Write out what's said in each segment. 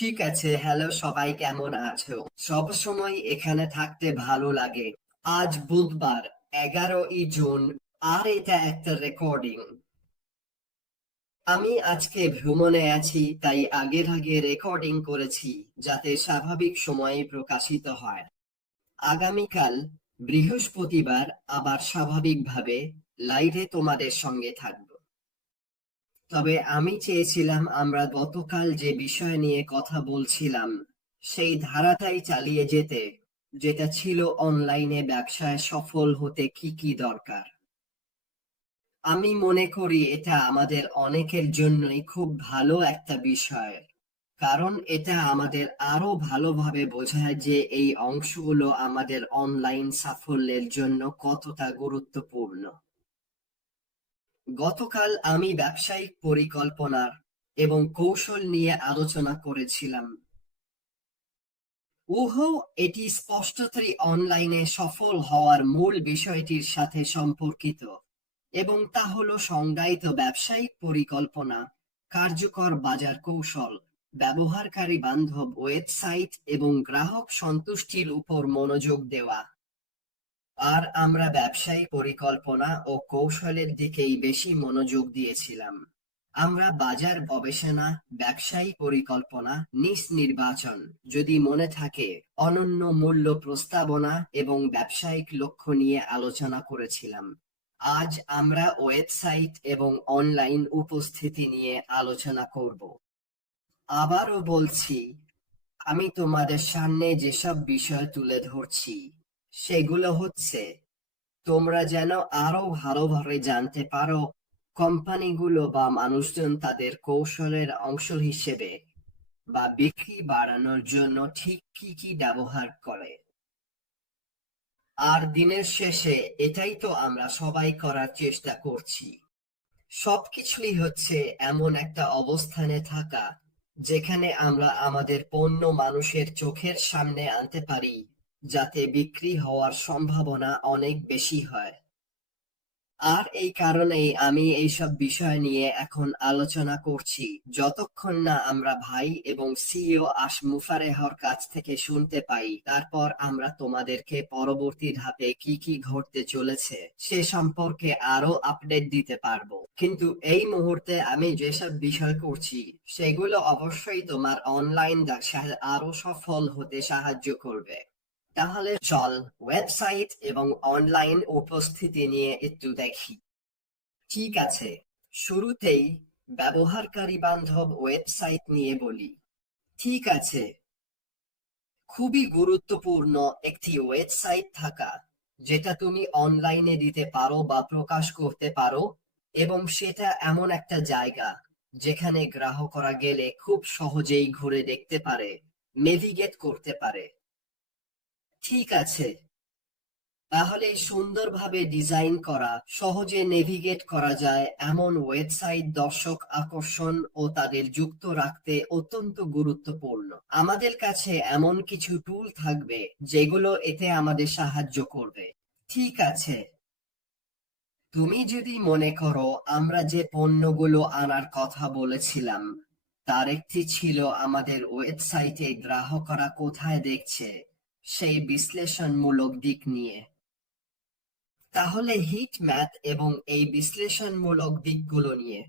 ঠিক আছে, হ্যালো সবাই, কেমন আছো? সবসময় এখানে থাকতে ভালো লাগে। আজ বুধবার, 11ই জুন, আর এটা একটা রেকর্ডিং। আমি আজকে ভ্রমণে আছি, তাই আগের আগে রেকর্ডিং করেছি, যাতে স্বাভাবিক সময়ে প্রকাশিত হয়। আগামীকাল বৃহস্পতিবার আবার স্বাভাবিকভাবে লাইভে তোমাদের সঙ্গে থাকবো। তবে আমি চেয়েছিলাম আমরা গতকাল যে বিষয় নিয়ে কথা বলছিলাম সেই ধারাটাই চালিয়ে যেতে, যেটা ছিল অনলাইনে ব্যবসায় সফল হতে কি কি দরকার। আমি মনে করি এটা আমাদের অনেকের জন্যই খুব ভালো একটা বিষয়, কারণ এটা আমাদের আরো ভালোভাবে বোঝায় যে এই অংশগুলো আমাদের অনলাইন সাফল্যের জন্য কতটা গুরুত্বপূর্ণ। গতকাল আমি ব্যবসায়িক পরিকল্পনার এবং কৌশল নিয়ে আলোচনা করেছিলাম। এটি স্পষ্টতই অনলাইনে সফল হওয়ার মূল বিষয়টির সাথে সম্পর্কিত, এবং তা হলো সংজ্ঞায়িত ব্যবসায়িক পরিকল্পনা, কার্যকর বাজার কৌশল, ব্যবহারকারী বান্ধব ওয়েবসাইট এবং গ্রাহক সন্তুষ্টির উপর মনোযোগ দেওয়া। আর আমরা ব্যবসায়ী পরিকল্পনা ও কৌশলের দিকেই বেশি মনোযোগ দিয়েছিলাম। আমরা বাজার গবেষণা, ব্যবসায়ী পরিকল্পনা, নিশ নির্বাচন, যদি মনে থাকে, অনন্য মূল্য প্রস্তাবনা এবং ব্যবসায়িক লক্ষ্য নিয়ে আলোচনা করেছিলাম। আজ আমরা ওয়েবসাইট এবং অনলাইন উপস্থিতি নিয়ে আলোচনা করব। আবারও বলছি, আমি তোমাদের সামনে যেসব বিষয় তুলে ধরছি সেগুলো হচ্ছে তোমরা যেন আরো ভালোভাবে জানতে পারো কোম্পানিগুলো বা মানুষজন তাদের কৌশলের অংশ হিসেবে বা বিক্রি বাড়ানোর জন্য ঠিক কি কি ব্যবহার করে। আর দিনের শেষে এটাই তো আমরা সবাই করার চেষ্টা করছি। সবকিছুই হচ্ছে এমন একটা অবস্থানে থাকা যেখানে আমরা আমাদের পণ্য মানুষের চোখের সামনে আনতে পারি, যাতে বিক্রি হওয়ার সম্ভাবনা অনেক বেশি হয়। আর এই কারণেই আমি এইসব বিষয় নিয়ে এখন আলোচনা করছি, যতক্ষণ না আমরা ভাই এবং সিইও মুফারেহর কাছ থেকে শুনতে পাই, তারপর আমরা তোমাদেরকে পরবর্তী ধাপে কি কি ঘটতে চলেছে সে সম্পর্কে আরো আপডেট দিতে পারবো। কিন্তু এই মুহূর্তে আমি যেসব বিষয় করছি সেগুলো অবশ্যই তোমার অনলাইন ব্যবসায় আরো সফল হতে সাহায্য করবে। তাহলে চল ওয়েবসাইট এবং অনলাইন উপস্থিতি নিয়ে একটু দেখি। ঠিক আছে, শুরুতেই ব্যবহারকারী বান্ধব ওয়েবসাইট নিয়ে বলি। ঠিক আছে, খুবই গুরুত্বপূর্ণ একটি ওয়েবসাইট থাকা, যেটা তুমি অনলাইনে দিতে পারো বা প্রকাশ করতে পারো, এবং সেটা এমন একটা জায়গা যেখানে গ্রাহকরা গেলে খুব সহজেই ঘুরে দেখতে পারে, নেভিগেট করতে পারে। ঠিক আছে, তাহলে সুন্দরভাবে ডিজাইন করা, সহজে নেভিগেট করা যায় এমন ওয়েবসাইট দর্শক আকর্ষণ ও তাদের যুক্ত রাখতে অত্যন্ত গুরুত্বপূর্ণ। আমাদের কাছে এমন কিছু টুল থাকবে যেগুলো এতে আমাদের সাহায্য করবে। ঠিক আছে, তুমি যদি মনে করো আমরা যে পণ্যগুলো আনার কথা বলেছিলাম তার একটি ছিল আমাদের ওয়েবসাইটে গ্রাহকরা কোথায় দেখছে সেই বিশ্লেষণমূলক দিক নিয়ে। তাহলে হিট ম্যাথ এবং এই বিশ্লেষণমূলক দিকগুলো নিয়ে।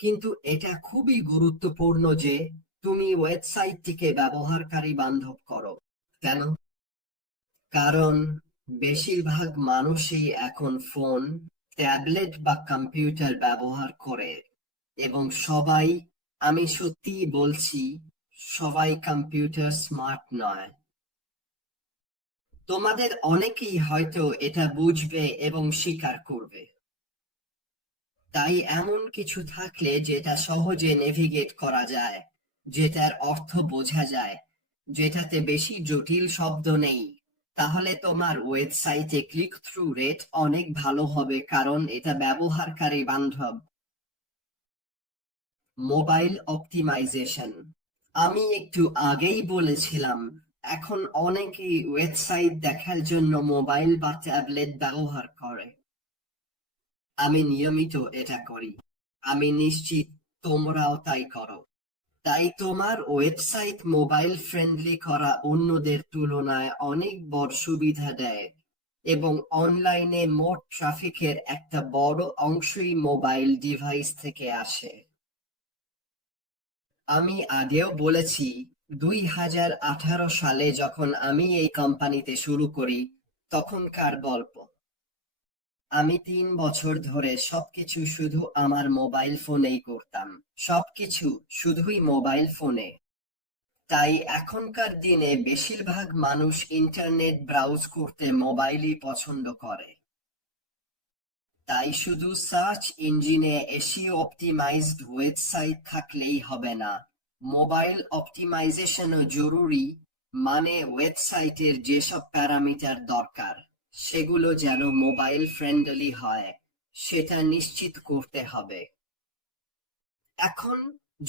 কিন্তু এটা খুবই গুরুত্বপূর্ণ যে তুমি ওয়েবসাইটটিকে ব্যবহারকারী বান্ধব করো। কেন? কারণ বেশিরভাগ মানুষই এখন ফোন, ট্যাবলেট বা কম্পিউটার ব্যবহার করে, এবং সবাই, আমি সত্যিই বলছি, সবাই কম্পিউটার স্মার্ট নয়। তোমাদের অনেকেই হয়তো এটা বুঝবে এবং স্বীকার করবে। তাই এমন কিছু থাকলে যেটা সহজে নেভিগেট করা যায়, যেটার অর্থ বোঝা যায়, যেটাতে বেশি জটিল শব্দ নেই, তাহলে তোমার ওয়েবসাইটে ক্লিক থ্রু রেট অনেক ভালো হবে, কারণ এটা ব্যবহারকারী বান্ধব। মোবাইল অপটিমাইজেশন, আমি একটু আগেই বলেছিলাম, এখন অনেকেই ওয়েবসাইট দেখার জন্য মোবাইল বা ট্যাবলেট ব্যবহার করে। আমি নিয়মিত এটা করি। আমি নিশ্চিত তোমরাও তাই করো। তাই তোমার ওয়েবসাইট মোবাইল ফ্রেন্ডলি করা অন্যদের তুলনায় অনেক বড় সুবিধা দেয়, এবং অনলাইনে মোট ট্রাফিকের একটা বড় অংশই মোবাইল ডিভাইস থেকে আসে। আমি আগেও বলেছি, 2018 সালে যখন আমি এই কোম্পানিতে শুরু করি তখনকার গল্প। আমি 3 বছর ধরে সবকিছু শুধু আমার মোবাইল ফোনেই করতাম, সবকিছু শুধুই মোবাইল ফোনে। তাই এখনকার দিনে বেশিরভাগ মানুষ ইন্টারনেট ব্রাউজ করতে মোবাইলই পছন্দ করে। তাই শুধু সার্চ ইঞ্জিনে এসইও অপটিমাইজড ওয়েবসাইট থাকলেই হবে না, মোবাইল অপটিমাইজেশনও জরুরি। মানে ওয়েবসাইটের যেসব প্যারামিটার দরকার সেগুলো যেন মোবাইল ফ্রেন্ডলি হয়, সেটা নিশ্চিত করতে হবে। এখন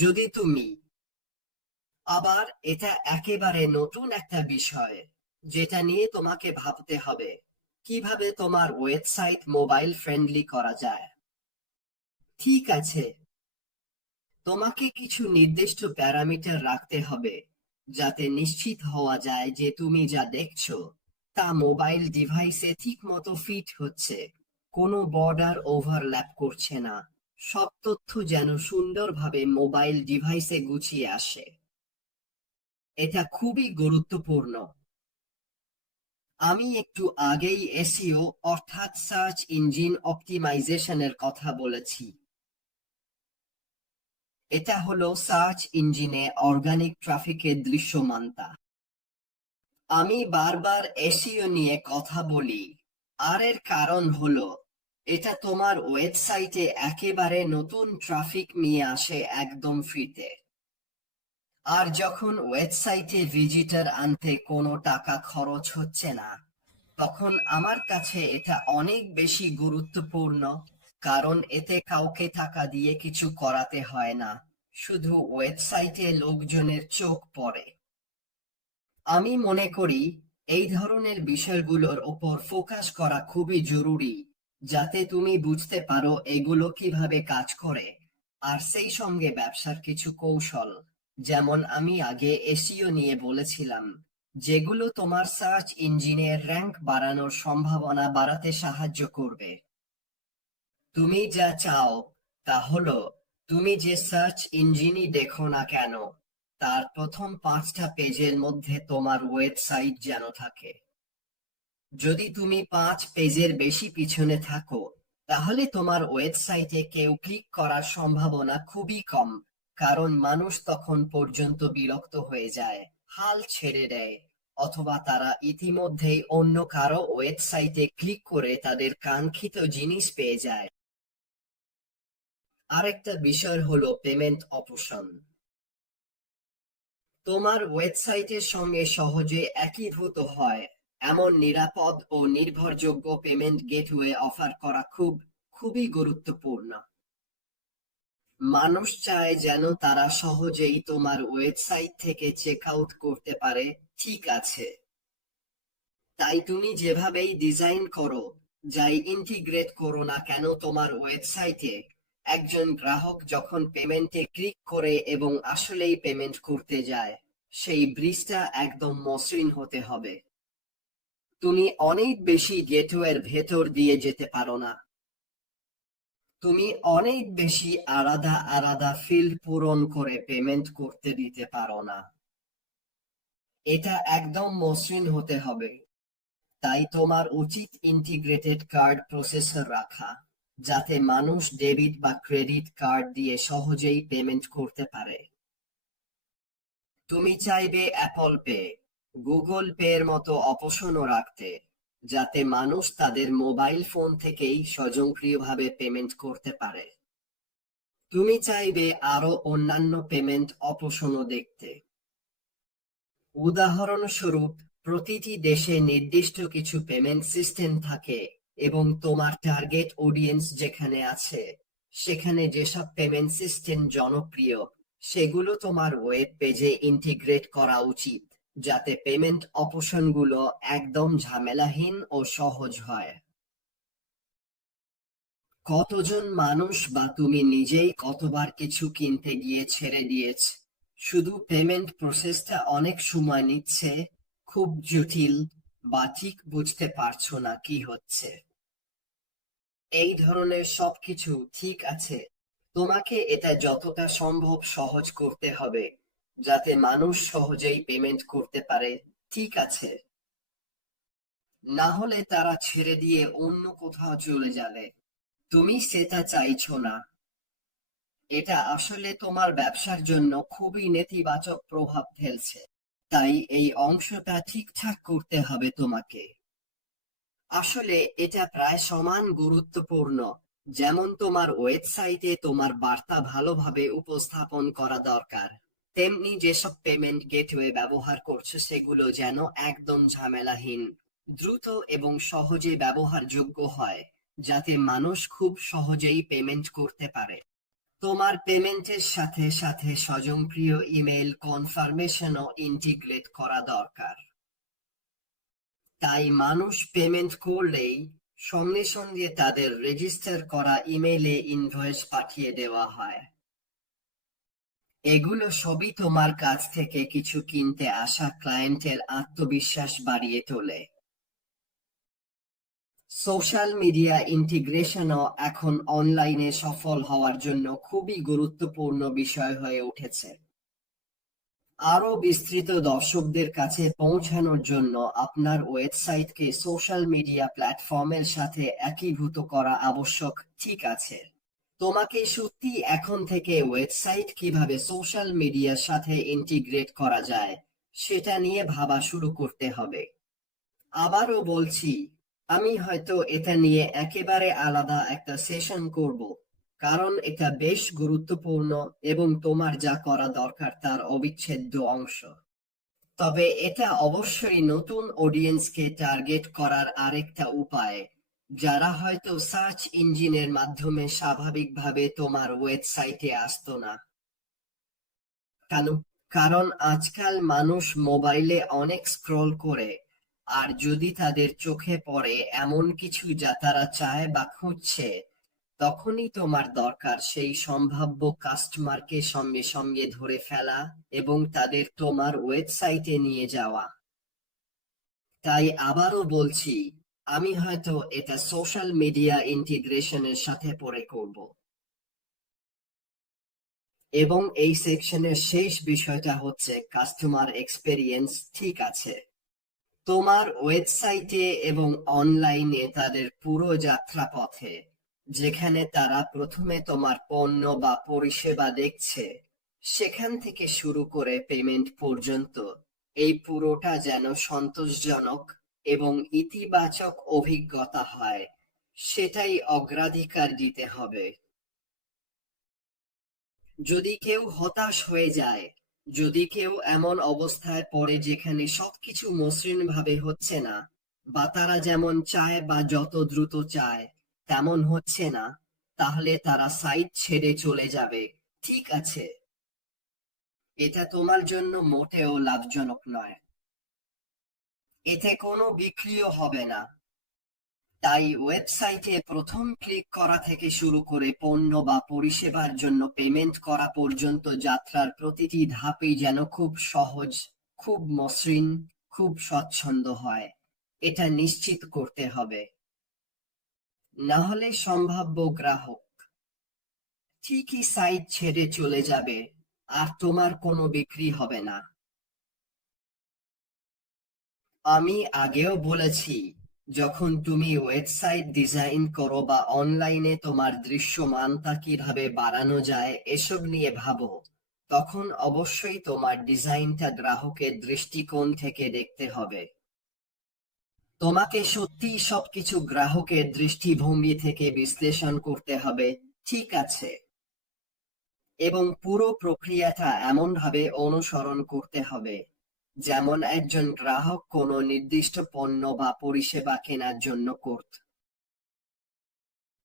যদি তুমি আবার, এটা একেবারে নতুন একটা বিষয় যেটা নিয়ে তোমাকে ভাবতে হবে, কিভাবে তোমার ওয়েবসাইট মোবাইল ফ্রেন্ডলি করা যায়। ঠিক আছে, তোমাকে কিছু নির্দিষ্ট প্যারামিটার রাখতে হবে যাতে নিশ্চিত হওয়া যায় যে তুমি যা দেখছো তা মোবাইল ডিভাইসে ঠিক মতো ফিট হচ্ছে, কোনো বর্ডার ওভারল্যাপ করছে না, সব তথ্য যেন সুন্দরভাবে মোবাইল ডিভাইসে গুছিয়ে আসে। এটা খুবই গুরুত্বপূর্ণ। আমি একটু আগেই এসইও অর্থাৎ সার্চ ইঞ্জিন অপটিমাইজেশনের কথা বলেছি। এটা হলো সার্চ ইঞ্জিনে অর্গানিক ট্রাফিকের দৃশ্যমানতা। আমি বারবার এসইও নিয়ে কথা বলি, আর এর কারণ হলো এটা তোমার ওয়েবসাইটে একেবারে নতুন ট্রাফিক নিয়ে আসে একদম ফ্রিতে। আর যখন ওয়েবসাইটে ভিজিটর আনতে কোনো টাকা খরচ হচ্ছে না, তখন আমার কাছে এটা অনেক বেশি গুরুত্বপূর্ণ, কারণ এতে কাউকে টাকা দিয়ে কিছু করাতে হয় না, শুধু ওয়েবসাইটে লোকজনের চোখ পড়ে। আমি মনে করি এই ধরনের বিষয়গুলোর ওপর ফোকাস করা খুবই জরুরি, যাতে তুমি বুঝতে পারো এগুলো কিভাবে কাজ করে। আর সেই সঙ্গে ব্যবসার কিছু কৌশল, যেমন আমি আগে এসইও নিয়ে বলেছিলাম, যেগুলো তোমার সার্চ ইঞ্জিনের র্যাঙ্ক বাড়ানোর সম্ভাবনা বাড়াতে সাহায্য করবে। তুমি যা চাও তা হলো, তুমি যে সার্চ ইঞ্জিনই দেখো না কেন তার প্রথম 5টা পেজের মধ্যে তোমার ওয়েবসাইট যেন থাকে। যদি তুমি 5 পেজের বেশি পিছনে থাকো, তাহলে তোমার ওয়েবসাইটে কেউ ক্লিক করার সম্ভাবনা খুবই কম, কারণ মানুষ তখন পর্যন্ত বিরক্ত হয়ে যায়, হাল ছেড়ে দেয়, অথবা তারা ইতিমধ্যেই অন্য কারো ওয়েবসাইটে ক্লিক করে তাদের কাঙ্ক্ষিত জিনিস পেয়ে যায়। আরেকটা বিষয় হলো পেমেন্ট অপশন। তোমার ওয়েবসাইটের সঙ্গে সহজে একীভূত হয় এমন নিরাপদ ও নির্ভরযোগ্য পেমেন্ট গেটওয়ে অফার করা খুবই গুরুত্বপূর্ণ। মানুষ চায় যেন তারা সহজেই তোমার ওয়েবসাইট থেকে চেক আউট করতে পারে, ঠিক আছে? তাই তুমি যেভাবেই ডিজাইন করো, যাই ইন্টিগ্রেট করো না কেন তোমার ওয়েবসাইটে, একজন গ্রাহক যখন পেমেন্টে ক্লিক করে এবং আসলেই পেমেন্ট করতে যায়, সেই ব্রিজটা একদম মসৃণ হতে হবে। তুমি অনেক বেশি গেটওয়ের ভেতর দিয়ে যেতে পারো না। তুমি অনেক বেশি আলাদা আলাদা ফিল্ড পূরণ করে পেমেন্ট করতে দিতে পারো না। এটা একদম মসৃণ হতে হবে। তাই তোমার উচিত ইন্টিগ্রেটেড কার্ড প্রসেসর রাখা, যাতে মানুষ ডেবিট বা ক্রেডিট কার্ড দিয়ে সহজেই পেমেন্ট করতে পারে। তুমি চাইবে অ্যাপল পে, গুগল পে এর মতো অপশনও রাখতে, যাতে মানুষ তাদের মোবাইল ফোন থেকেই স্বয়ংক্রিয়ভাবে পেমেন্ট করতে পারে। তুমি চাইবে আরো অন্যান্য পেমেন্ট অপশনও দেখতে। উদাহরণস্বরূপ, প্রতিটি দেশে নির্দিষ্ট কিছু পেমেন্ট সিস্টেম থাকে, এবং তোমার টার্গেট অডিয়েন্স যেখানে আছে সেখানে যেসব পেমেন্ট সিস্টেম জনপ্রিয় সেগুলো তোমার ওয়েব পেজে ইন্টিগ্রেট করা উচিত, যাতে পেমেন্ট অপশনগুলো একদম ঝামেলাহীন ও সহজ হয়। কতজন মানুষ বা তুমি নিজেই কতবার কিছু কিনতে গিয়ে ছেড়ে দিয়েছ, শুধু পেমেন্ট প্রসেসটা অনেক সময় নিচ্ছে, খুব জটিল, বা ঠিক বুঝতে পারছো না কি হচ্ছে। এই ধরনের সবকিছু ঠিক আছে। তোমাকে এটা যতটা সম্ভব সহজ করতে হবে, যাতে মানুষ সহজেই পেমেন্ট করতে পারে। ঠিক আছে? না হলে তারা ছেড়ে দিয়ে অন্য কোথাও চলে যাবে। তুমি সেটা চাইছো না। এটা আসলে তোমার ব্যবসার জন্য খুবই নেতিবাচক প্রভাব ফেলছে। তাই এই অংশটা ঠিকঠাক করতে হবে তোমাকে। আসলে এটা প্রায় সমান গুরুত্বপূর্ণ। যেমন তোমার ওয়েবসাইটে তোমার বার্তা ভালোভাবে উপস্থাপন করা দরকার, তেমনি যেসব পেমেন্ট গেটওয়ে ব্যবহার করছো সেগুলো যেন একদম ঝামেলাহীন, দ্রুত এবং সহজে ব্যবহারযোগ্য হয়, যাতে মানুষ খুব সহজেই পেমেন্ট করতে পারে। তোমার পেমেন্টের সাথে সাথে স্বয়ংক্রিয় ইমেল কনফার্মেশনও ইন্টিগ্রেট করা দরকার। তাই মানুষ পেমেন্ট করলেই সঙ্গে সঙ্গে তাদের রেজিস্টার করা ইমেইলে ইনভয়েস পাঠিয়ে দেওয়া হয়। এগুলো সবই তোমার কাছ থেকে কিছু কিনতে আসা ক্লায়েন্টের আত্মবিশ্বাস বাড়িয়ে তোলে। সোশ্যাল মিডিয়া ইন্টিগ্রেশনও এখন অনলাইনে সফল হওয়ার জন্য খুবই গুরুত্বপূর্ণ বিষয় হয়ে উঠেছে। আরো বিস্তৃত দর্শকদের কাছে পৌঁছানোর জন্য আপনার ওয়েবসাইটকে সোশ্যাল মিডিয়া প্ল্যাটফর্মের সাথে একীভূত করা আবশ্যক। ঠিক আছে? তোমাকে সত্যি এখন থেকে ওয়েবসাইট কিভাবে সোশ্যাল মিডিয়ার সাথে ইন্টিগ্রেট করা যায় সেটা নিয়ে ভাবা শুরু করতে হবে। আবারও বলছি, আমি হয়তো এটা নিয়ে একেবারে আলাদা একটা সেশন করব, কারণ এটা বেশ গুরুত্বপূর্ণ এবং তোমার যা করা দরকার তার অবিচ্ছেদ্য অংশ। তবে এটা অবশ্যই নতুন অডিয়েন্সকে টার্গেট করার আরেকটা উপায়, যারা হয়তো সার্চ ইঞ্জিনের মাধ্যমে স্বাভাবিকভাবে তোমার ওয়েবসাইটে আসতো না। কেন? কারণ আজকাল মানুষ মোবাইলে অনেক স্ক্রল করে, আর যদি তাদের চোখে পড়ে এমন কিছু যা তারা চায় বা খুঁজছে, তখনই তোমার দরকার সেই সম্ভাব্য কাস্টমারকে সঙ্গে সঙ্গে ধরে ফেলা এবং তাদের তোমার ওয়েবসাইটে নিয়ে যাওয়া। তাই আবারও বলছি, আমি হয়তো এটা সোশ্যাল মিডিয়া ইন্টিগ্রেশনের সাথে পরে করব। এবং এই সেকশনের শেষ বিষয়টা হচ্ছে কাস্টমার এক্সপেরিয়েন্স। ঠিক আছে? তোমার ওয়েবসাইটে এবং অনলাইনে তাদের পুরো যাত্রাপথে, যেখানে তারা প্রথমে তোমার পণ্য বা পরিষেবা দেখছে, সেখান থেকে শুরু করে পেমেন্ট পর্যন্ত, এই পুরোটা যেন সন্তোষজনক এবং ইতিবাচক অভিজ্ঞতা হয়, সেটাই অগ্রাধিকার দিতে হবে। যদি কেউ হতাশ হয়ে যায়, যদি কেউ এমন অবস্থায় পড়ে যেখানে সবকিছু মসৃণভাবে হচ্ছে না, বা তারা যেমন চায় বা যত দ্রুত চায় তেমন হচ্ছে না, তাহলে তারা সাইট ছেড়ে চলে যাবে। ঠিক আছে? এটা তোমার জন্য মোটেও লাভজনক নয়। এতে কোনো বিক্রিও হবে না। তাই ওয়েবসাইটে প্রথম ক্লিক করা থেকে শুরু করে পণ্য বা পরিষেবার জন্য পেমেন্ট করা পর্যন্ত যাত্রার প্রতিটি ধাপেই যেন খুব সহজ, খুব মসৃণ, খুব স্বচ্ছন্দ হয়, এটা নিশ্চিত করতে হবে। না হলে সম্ভাব্য গ্রাহক ঠিকই সাইট ছেড়ে চলে যাবে, আর তোমার কোনো বিক্রি হবে না। আমি আগেও বলেছি, যখন তুমি ওয়েবসাইট ডিজাইন করো বা অনলাইনে তোমার দৃশ্যমানতা কিভাবে বাড়ানো যায় এসব নিয়ে ভাবো, তখন অবশ্যই তোমার ডিজাইনটা গ্রাহকের দৃষ্টিকোণ থেকে দেখতে হবে। তোমাকে সত্যিই সবকিছু গ্রাহকের দৃষ্টিভঙ্গি থেকে বিশ্লেষণ করতে হবে। ঠিক আছে? এবং পুরো প্রক্রিয়াটা এমনভাবে অনুসরণ করতে হবে যেমন একজন গ্রাহক কোনো নির্দিষ্ট পণ্য বা পরিষেবা কেনার জন্য করত।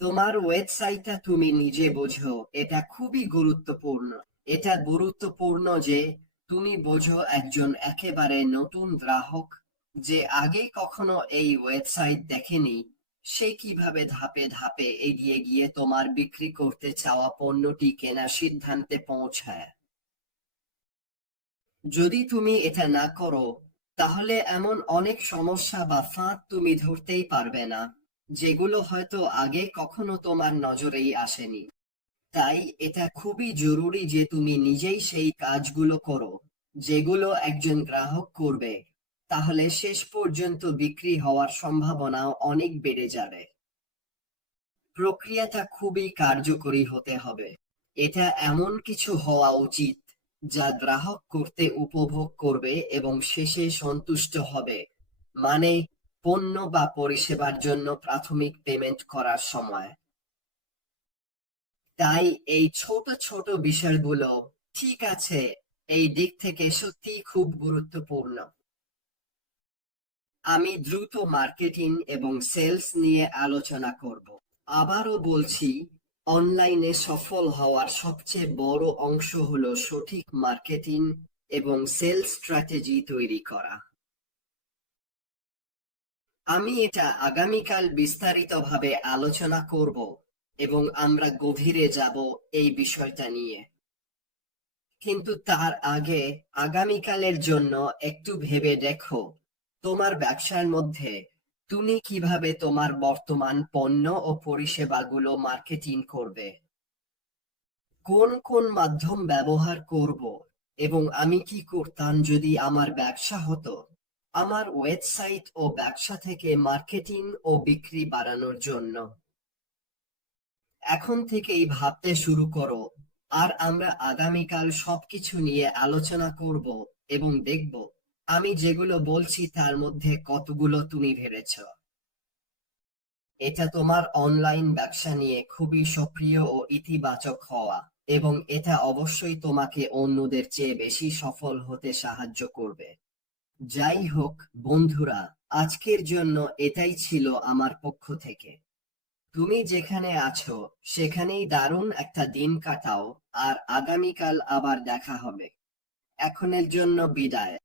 তোমার ওয়েবসাইটটা তুমি নিজে বোঝো, এটা খুবই গুরুত্বপূর্ণ। এটা গুরুত্বপূর্ণ যে তুমি বোঝো একজন একেবারে নতুন গ্রাহক, যে আগে কখনো এই ওয়েবসাইট দেখেনি, সে কিভাবে ধাপে ধাপে এগিয়ে গিয়ে তোমার বিক্রি করতে চাওয়া পণ্যটি কেনার সিদ্ধান্তে পৌঁছায়। যদি তুমি এটা না করো, তাহলে এমন অনেক সমস্যা বা ফাঁদ তুমি ধরতেই পারবে না, যেগুলো হয়তো আগে কখনো তোমার নজরেই আসেনি। তাই এটা খুবই জরুরি যে তুমি নিজেই সেই কাজগুলো করো, যেগুলো একজন গ্রাহক করবে। তাহলে শেষ পর্যন্ত বিক্রি হওয়ার সম্ভাবনাও অনেক বেড়ে যাবে। প্রক্রিয়াটা খুবই কার্যকরী হতে হবে। এটা এমন কিছু হওয়া উচিত যা গ্রাহক করতে উপভোগ করবে এবং শেষে সন্তুষ্ট হবে। মানে, পণ্য বা পরিষেবার জন্য প্রাথমিক পেমেন্ট করার সময়। তাই এই ছোট ছোট বিষয়গুলো, ঠিক আছে, এই দিক থেকে সত্যিই খুব গুরুত্বপূর্ণ। আমি দ্রুত মার্কেটিং এবং সেলস নিয়ে আলোচনা করব। আবারও বলছি, অনলাইনে সফল হওয়ার সবচেয়ে বড় অংশ হলো সঠিক মার্কেটিং এবং সেলস স্ট্র্যাটেজি তৈরি করা। আমি এটা আগামীকাল বিস্তারিতভাবে আলোচনা করব এবং আমরা গভীরে যাব এই বিষয়টা নিয়ে। কিন্তু তার আগে আগামীকালের জন্য একটু ভেবে দেখো, তোমার ব্যবসার মধ্যে তুমি কিভাবে তোমার বর্তমান পণ্য ও পরিষেবাগুলো মার্কেটিং করবে। কোন কোন মাধ্যম ব্যবহার করব, এবং আমি কি করতাম যদি আমার ব্যবসা হতো। আমার ওয়েবসাইট ও ব্যবসা থেকে মার্কেটিং ও বিক্রি বাড়ানোর জন্য এখন থেকেই ভাবতে শুরু করো। আর আমরা আগামীকাল সবকিছু নিয়ে আলোচনা করব এবং দেখব আমি যেগুলো বলছি তার মধ্যে কতগুলো তুমি ভেবেছো। এটা তোমার অনলাইন ব্যবসা নিয়ে খুবই সক্রিয় ও ইতিবাচক হওয়া, এবং এটা অবশ্যই তোমাকে অন্যদের চেয়ে বেশি সফল হতে সাহায্য করবে। যাই হোক বন্ধুরা, আজকের জন্য এটাই ছিল আমার পক্ষ থেকে। তুমি যেখানে আছো সেখানেই দারুণ একটা দিন কাটাও, আর আগামীকাল আবার দেখা হবে। এখনের জন্য বিদায়।